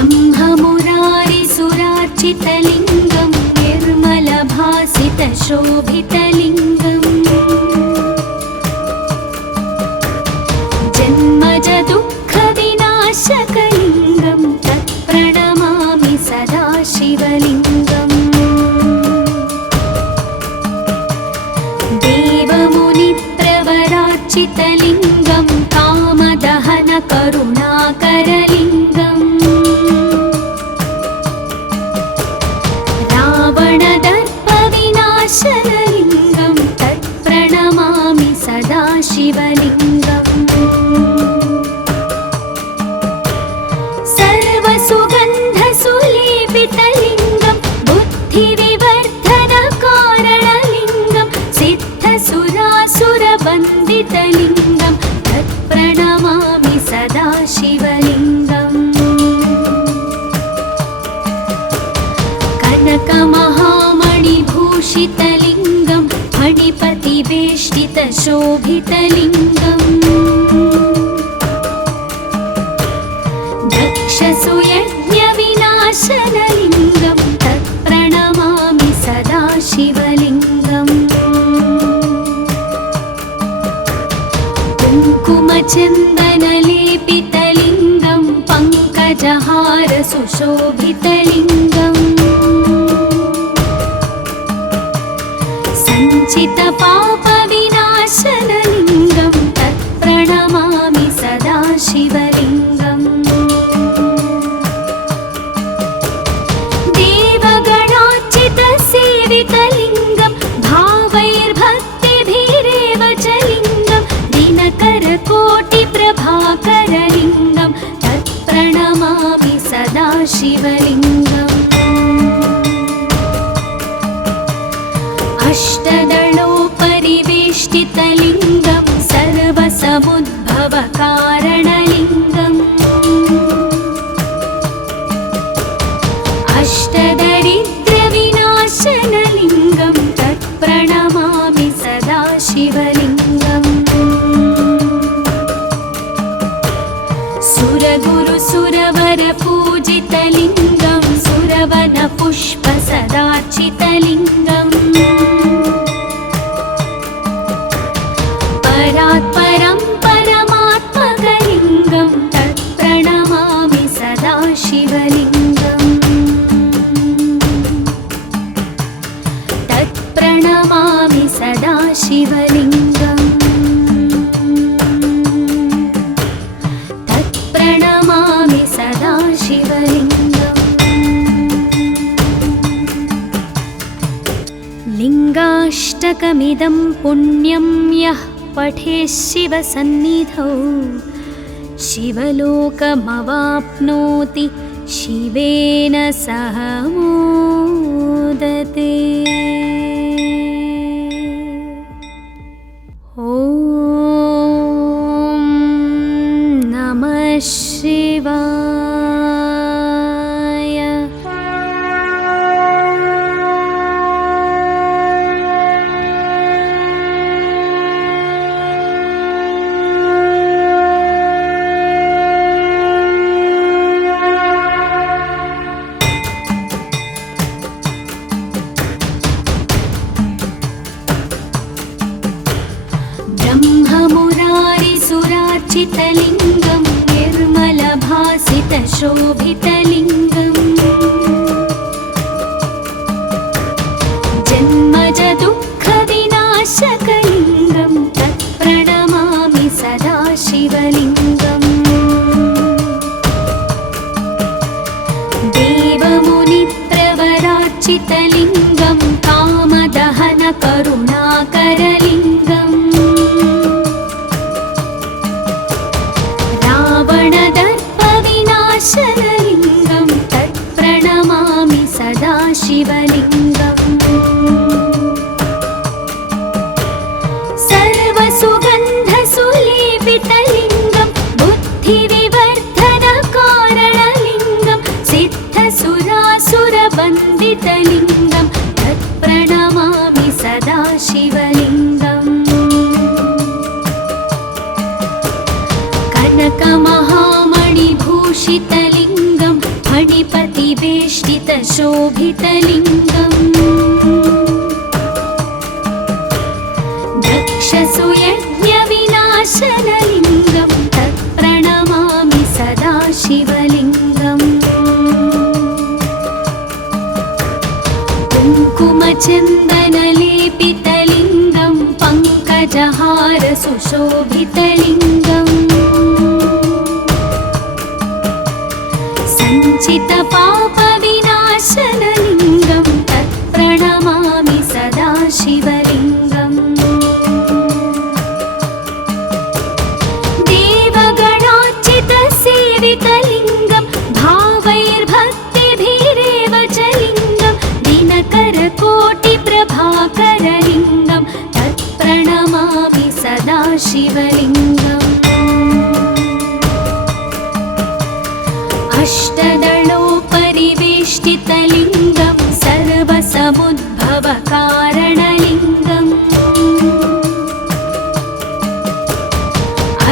ब्रह्ममुरारिसुरार्चितलिङ्गं निर्मलभासितशोभितलिङ्गम् जन्मजदुःखविनाशकलिङ्गं तत्प्रणमामि सदा शिवलिङ्गम् देवमुनिप्रवरार्चितलिङ्गं कामदहनकरुणाकरलिङ्गम् रावणदर्पविनाशनलिङ्गं तत्प्रणमामि सदा शिवलिङ्गम् सर्वसुगन्धसुलेपितलिङ्गं बुद्धिविवर्धनकारणलिङ्गं सिद्धसुरासुरवन्दितलिङ्गं तत्प्रणमामि सदा शिवलिङ्गम् कनकमहामणिभूषितलिङ्गं फणिपतिवेष्टितशोभितलिङ्गम् दक्षसुयज्ञविनाशनलिङ्गं तत्प्रणमामि सदा शिवलिङ्गम् कुङ्कुमचन्दनलेपितलिङ्गं पङ्कजहारसुशोभितलिङ्गम् सञ्चितपापविनाशनलिङ्गं तत्प्रणमामि सदा शिवलिङ्गम् देवगणार्चितसेवितलिङ्गं भावैर्भक्तिभिरेव च लिङ्गं दिनकरकोटिप्रभाकरलिङ्गं तत्प्रणमामि सदा शिवलिङ्गम् अष्टदलोपरिवेष्टितलिङ्गं सर्वसमुद्भवकारणलिङ्गम् अष्टदरिद्रविनाशनलिङ्गं तत्प्रणमामि सदा शिवलिङ्गम् सुरगुरुसुरवरपूजितलिङ्गं सुरवनपुष्पसदार्चितलिङ्गम् परात्परं परमात्मकलिङ्गं तत्प्रणमामि सदा शिवलिङ्गम् तत्प्रणमामि सदा शिवलिङ्गम् तत्प्रणमामि सदा शिवलिङ्गम् लिङ्गाष्टकमिदं पुण्यं यः पठेत् शिवसन्निधौ शिवलोकमवाप्नोति शिवेन सह मोदते। ॐ नमः शिवाय। ब्रह्ममुरारिसुरार्चितलिङ्गं निर्मलभासितशोभितलिङ्गम् जन्मजदुःखविनाशकलिङ्गं तत्प्रणमामि सदा शिवलिङ्गम् देवमुनिप्रवरार्चितलिङ्गं कामदहनकरुणाकरलिङ्गम् रावणदर्पविनाशनलिङ्गं तत्प्रणमामि सदा शिवलिङ्गम् सर्वसुगन्धसुलेपितलिङ्गं बुद्धिविवर्धनकारणलिङ्गं सिद्धसुरासुरवन्दितलिङ्गं तत्प्रणमामि सदा शिवलिङ्गम् कनकमहामणिभूषितलिङ्गं फणिपतिवेष्टितशोभितलिङ्गम् दक्षसुयज्ञविनाशनलिङ्गं तत्प्रणमामि सदा शिवलिङ्गम् कुङ्कुमचन्दनलेपितलिङ्गं पङ्कजहारसुशोभितलिङ्गम् सञ्चितपापविनाशनलिङ्गं तत्प्रणमामि सदा शिवलिङ्गम् देवगणार्चितसेवितलिङ्गं भावैर्भक्तिभिरेव च लिङ्गं दिनकरकोटिप्रभाकरलिङ्गं तत्प्रणमामि सदा शिवलिङ्गम् अष्टदलोपरिवेष्टितलिङ्गं सर्वसमुद्भवकारणलिङ्गम्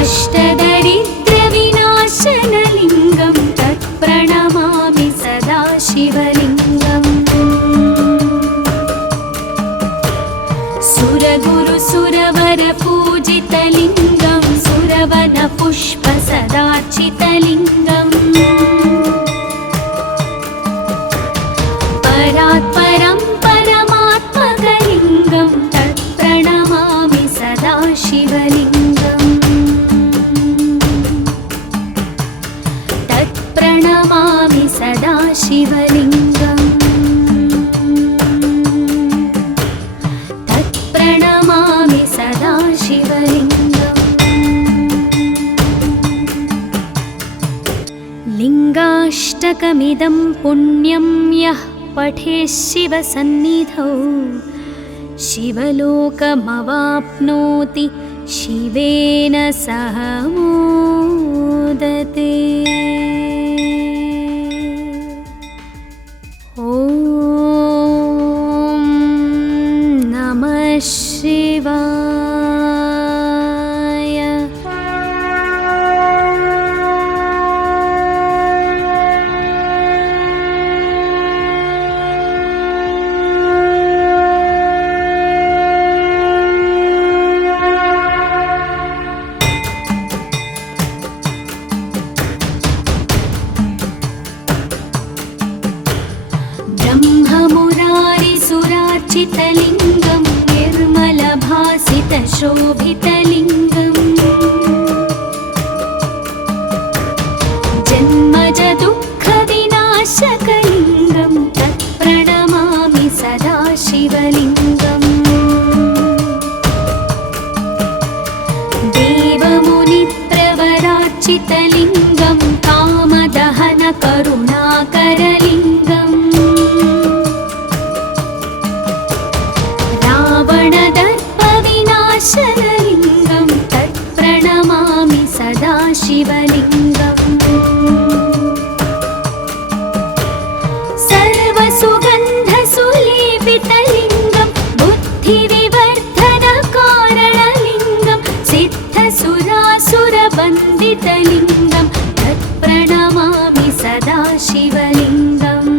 अष्टदरिद्रविनाशनलिङ्गं तत्प्रणमामि सदा शिवलिङ्गम् सुरगुरुसुरवरपूजितलिङ्गं सुरवनपुष्पसदार्चितलिङ्गम् परात्परं परमात्मकलिङ्गं तत्प्रणमामि सदा शिवलिङ्गम् तत्प्रणमामि सदा शिवलिङ्गम् तत्प्रणमामि सदा शिवलिङ्गम् लिङ्गाष्टकमिदं पुण्यं यः पठेत् शिवसन्निधौ शिवलोकमवाप्नोति शिवेन सह मोदते। ॐ नमः शिवाय। ब्रह्ममुरारिसुरार्चितलिङ्गं निर्मलभासितशोभितलिङ्गम् जन्मजदुःखविनाशकलिङ्गं तत्प्रणमामि सदा शिवलिङ्गम् देवमुनिप्रवरार्चितलिङ्गं कामदहनकरुणाकरलिङ्गम् रावणदर्पविनाशनलिङ्गं तत्प्रणमामि सदा शिवलिङ्गम् सर्वसुगन्धसुलेपितलिङ्गं बुद्धिविवर्धनकारणलिङ्गं सिद्धसुरासुरवन्दितलिङ्गं तत्प्रणमामि सदा शिवलिङ्गम्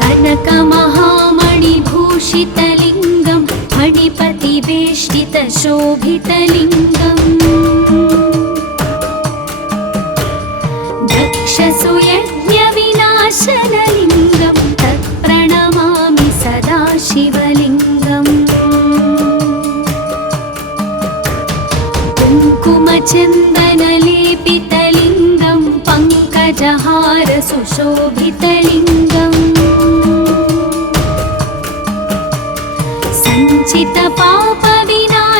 कनकमहामणिभूषितलिङ्गं फणिपतिवेष्टितशोभितलिङ्गम् दक्षसुयज्ञविनाशनलिङ्गं तत्प्रणमामि सदा शिवलिङ्गम् कुङ्कुमचन्दनलेपितलिङ्गं पङ्कजहारसुशोभितलिङ्गम्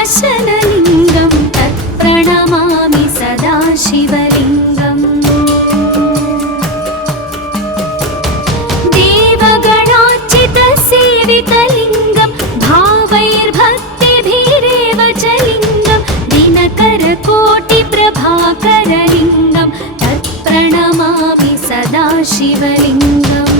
सञ्चितपापविनाशनलिङ्गं तत्प्रणमामि सदा शिवलिङ्गम् देवगणार्चितसेवितलिङ्गं भावैर्भक्तिभिरेव च लिङ्गं दिनकरकोटिप्रभाकरलिङ्गं तत्प्रणमामि सदा शिवलिङ्गम्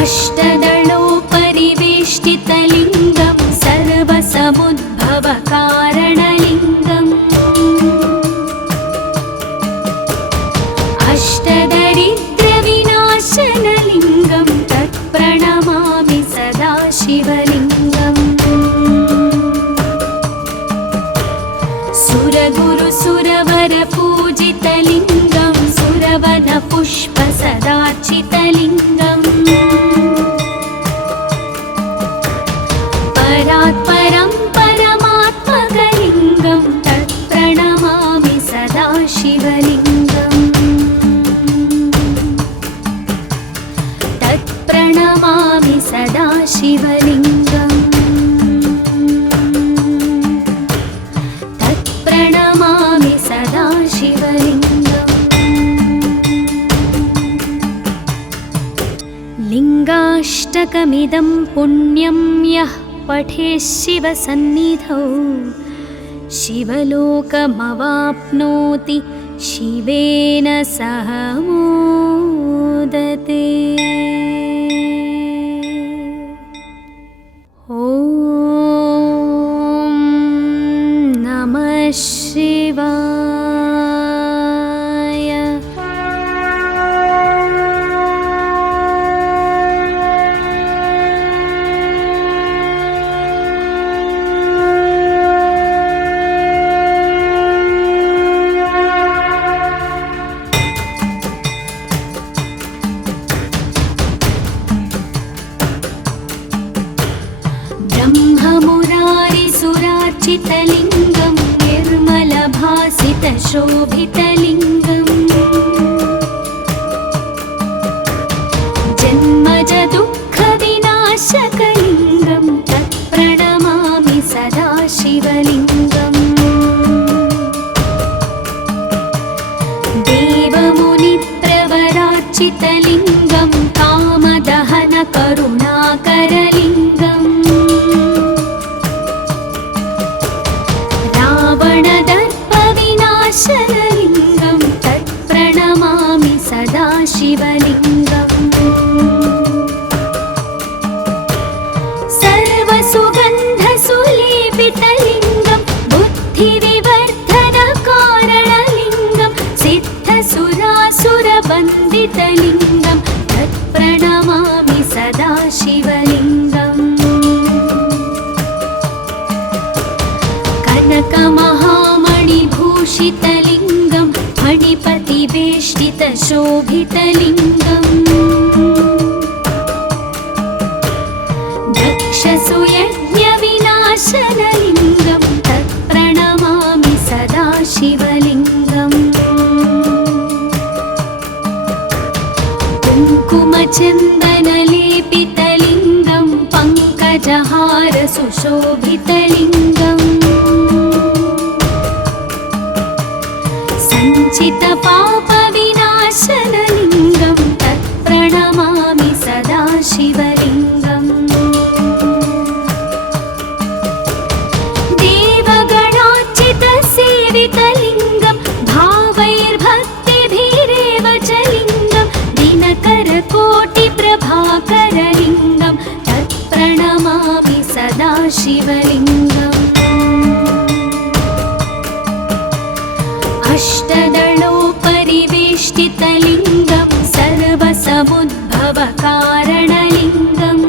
अष्टदलोपरिवेष्टितलिङ्गं सर्वसमुद्भवकारणलिङ्गम् सुरगुरुसुरवरपूजितलिङ्गं सुरवनपुष्पसदार्चितलिङ्गम् परात्परं परमात्मकलिङ्गं तत्प्रणमामि सदा शिवलिङ्गम् तत्प्रणमामि सदा शिवलिङ्गम् तत्प्रणमामि सदा शिवलिङ्गम् लिङ्गाष्टकमिदं पुण्यं यः पठेत् शिवसन्निधौ शिवलोकमवाप्नोति शिवेन सह मोदते। ॐ नमः शिवाय। ब्रह्ममुरारिसुरार्चितलिङ्गं निर्मलभासितशोभितलिङ्गम् जन्मजदुःखविनाशकलिङ्गं तत्प्रणमामि सदा शिवलिङ्गम् देवमुनिप्रवरार्चितलिङ्गं कामदहनकरुणाकरलिङ्गम् रावणदर्पविनाशनलिङ्गं तत्प्रणमामि सदा शिवलिङ्गम् सर्वसुगन्धसुलेपितलिङ्गं बुद्धिविवर्धनकारणलिङ्गं सिद्धसुरासुरवन्दितलिङ्गं तत्प्रणमामि सदा शिवलिङ्गम् कनकमहामणिभूषितलिङ्गं फणिपतिवेष्टितशोभितलिङ्गम् दक्षसुयज्ञविनाशनलिङ्गं तत्प्रणमामि सदा शिवलिङ्गम् कुङ्कुमचन्दनलेपितलिङ्गं पङ्कजहारसुशोभितलिङ्गम् सञ्चितपापविनाशनलिङ्गं तत्प्रणमामि सदा शिवलिङ्गम् देवगणार्चितसेवितलिङ्गं भावैर्भक्तिभिरेव च लिङ्गं दिनकरकोटिप्रभाकरलिङ्गं तत्प्रणमामि सदा शिवलिङ्गम् अष्टदलोपरिवेष्टितलिङ्गं सर्वसमुद्भवकारणलिङ्गम्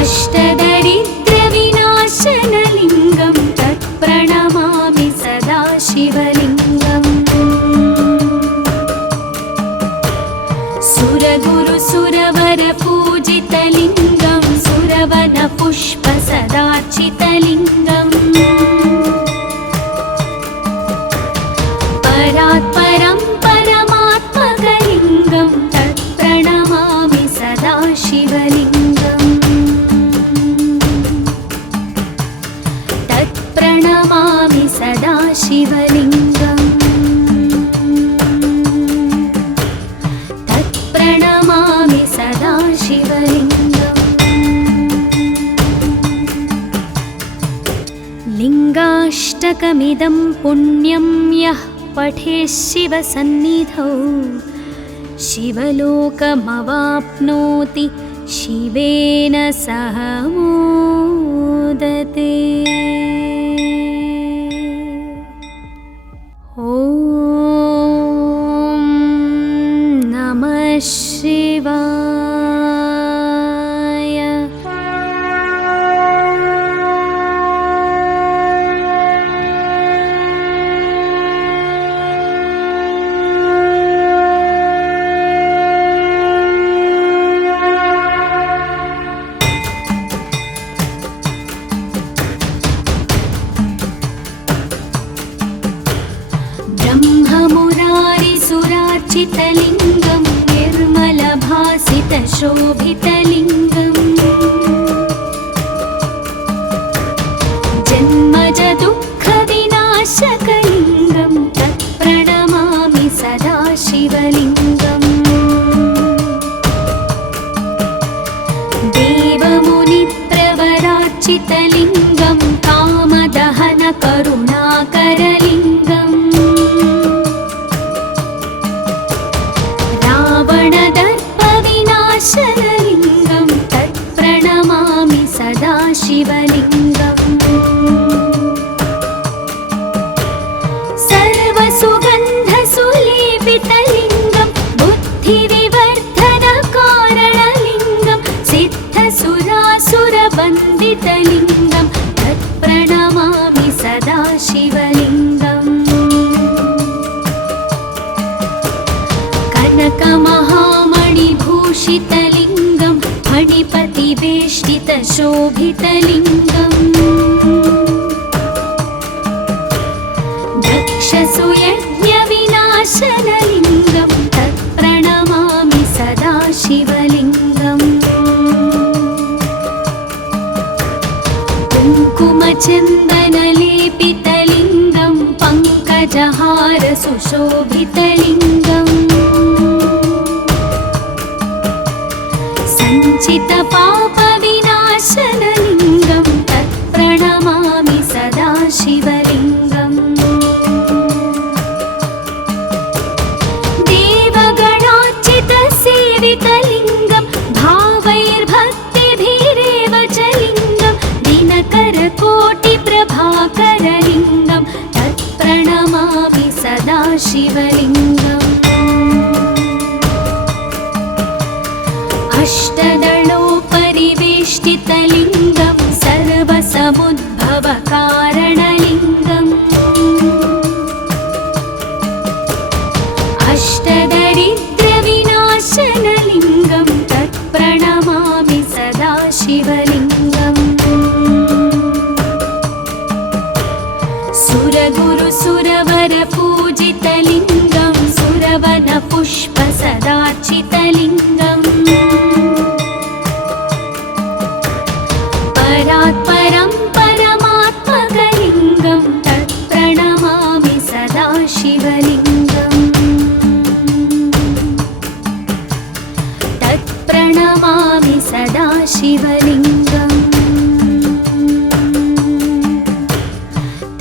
अष्टदरिद्रविनाशनलिङ्गं तत्प्रणमामि सदा शिवलिङ्गम् सुरगुरुसुरवरपूजितलिङ्गं सुरवनपुष्पसदार्चितलिङ्गम् परात्परं परमात्मकलिङ्गं तत्प्रणमामि सदा शिवलिङ्गम् तत्प्रणमामि सदा शिवलिङ्गम् तत्प्रणमामि सदा शिवलिङ्गम् लिङ्गाष्टकमिदं पुण्यं यः पठेत् शिवसन्निधौ शिवलोकमवाप्नोति शिवेन सह मोदते। ॐ नमः शिवाय। पराच्चितलिङ्गं निर्मलभासितशोभितलिङ्गम् जन्मज दुःखविनाशकलिङ्गं तत्प्रणमामि सदा शिवलिङ्गम् देवमुनिप्रवराच्चितलिङ्गं कामदहनकरुणाकरलिङ्गम् रावणदर्पविनाशनलिङ्गं तत्प्रणमामि सदा शिवलिङ्गम् सर्वसुगन्धसुलेपितलिङ्गं बुद्धिविवर्धनकारणलिङ्गं सिद्धसुरासुरवन्दितलिङ्गं तत्प्रणमामि सदा शिवलिङ्गम् कनकमहामणिभूषितलिङ्गं फणिपतिवेष्टितशोभितलिङ्गम् दक्षसुयज्ञविनाशनलिङ्गं तत्प्रणमामि सदा शिवलिङ्गम् कुङ्कुमचन्दनलेपितलिङ्गं पङ्कजहारसुशोभितलिङ्गम् सञ्चितपापविनाशनलिङ्गं तत्प्रणमामि सदा शिवलिङ्गम् देवगणार्चितसेवितलिङ्गं भावैर्भक्तिभिरेव च लिङ्गं दिनकरकोटिप्रभाकरलिङ्गं तत्प्रणमामि सदा शिवलिङ्गम् अष्टदलोपरिवेष्टितलिङ्गं सर्वसमुद्भवकारणलिङ्गम् अष्टदरिद्रविनाशनलिङ्गं तत्प्रणमामि सदा शिवलिङ्गम् सुरगुरुसुरवरपूजितलिङ्गं सुरवनपुष्पसदार्चितलिङ्गम् परात्परं परमात्मकलिङ्गं तत्प्रणमामि सदा शिवलिङ्गम् तत्प्रणमामि सदा शिवलिङ्गम्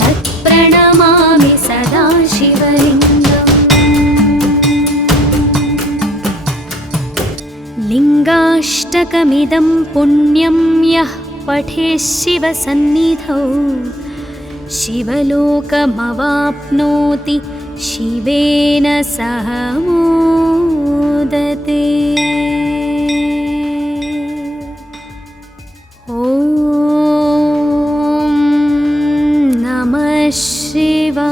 तत्प्रणमामि सदा शिवलिङ्गम् लिङ्गाष्टकमिदं पुण्यं यः पठेत् शिवसन्निधौ शिवलोकमवाप्नोति शिवेन सह मोदते। ॐ नमः शिवाय।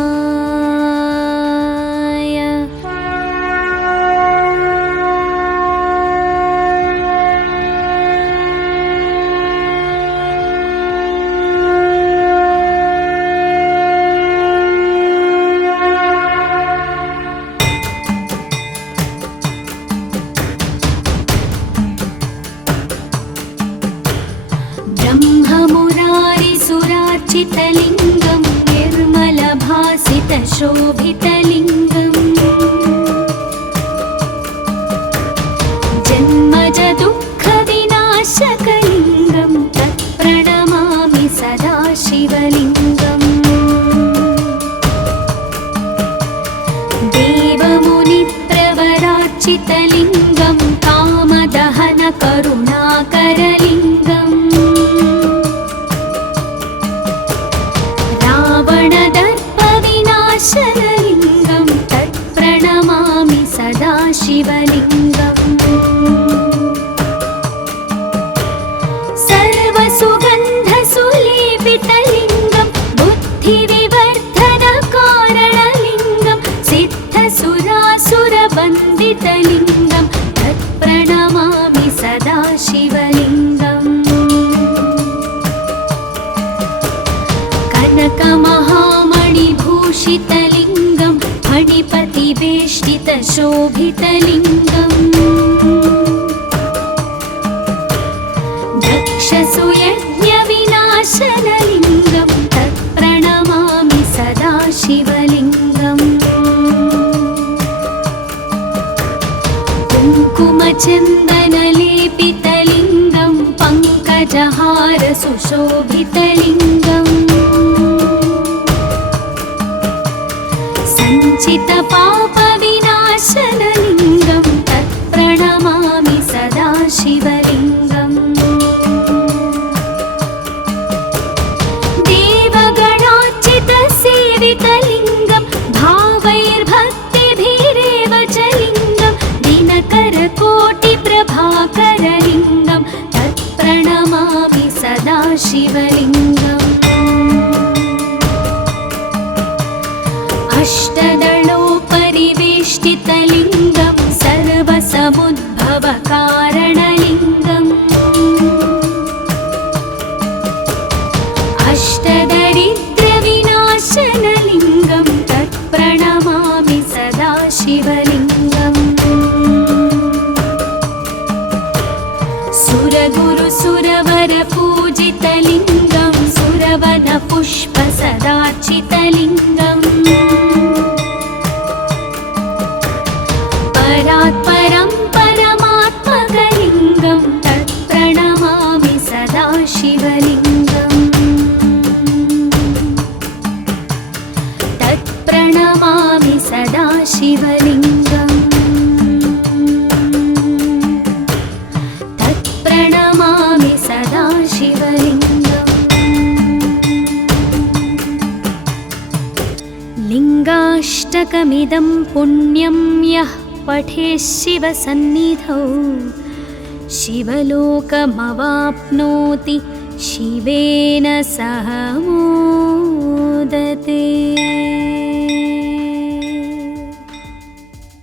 ब्रह्ममुरारिसुरार्चितलिङ्गं निर्मलभासितशोभितलिङ्गम् जन्मज दुःखविनाशकलिङ्गं तत्प्रणमामि सदा शिवलिङ्गम् देवमुनिप्रवरार्चितलिङ्गं कामदहनकरुणाकरलिङ्गम् रावणदर्पविनाशनलिङ्गं तत्प्रणमामि सदा शिवलिङ्गम् सर्वसुगन्धसुलेपितलिङ्गं बुद्धिविवर्धनकारणलिङ्गं सिद्धसुरासुरवन्दितलिङ्गं तत्प्रणमामि सदा शिवलिङ्गम् कनकमहामणिभूषितलिङ्गं फणिपतिवेष्टितशोभितलिङ्गम् दक्षसुयज्ञविनाशनलिङ्गं तत्प्रणमामि सदा शिवलिङ्गम् कुङ्कुमचन्दनलेपितलिङ्गं पङ्कजहारसुशोभितलिङ्गम् सञ्चितपापविनाशनलिङ्गं तत्प्रणमामि सदा शिवलिङ्गम् देवगणार्चितसेवितलिङ्गं भावैर्भक्तिभिरेव च लिङ्गं दिनकरकोटिप्रभाकरलिङ्गं तत्प्रणमामि सदा शिवलिङ्गम् अष्टदलोपरिवेष्टितलिङ्गं सर्वसमुद्भवकारणलिङ्गम् अष्टदरिद्रविनाशनलिङ्गं तत्प्रणमामि सदा शिवलिङ्गम् सुरगुरुसुरवरपूजितलिङ्गं सुरवनपुष्पसदार्चितलिङ्गम् परात्परं परमात्मकलिङ्गं तत्प्रणमामि सदा शिवलिङ्गम् तत्प्रणमामि सदा शिवलिङ्गम् तत्प्रणमामि सदा शिवलिङ्गम् लिङ्गाष्टकमिदं पुण्यं यः पठेत् शिवसन्निधौ शिवलोकमवाप्नोति शिवेन सह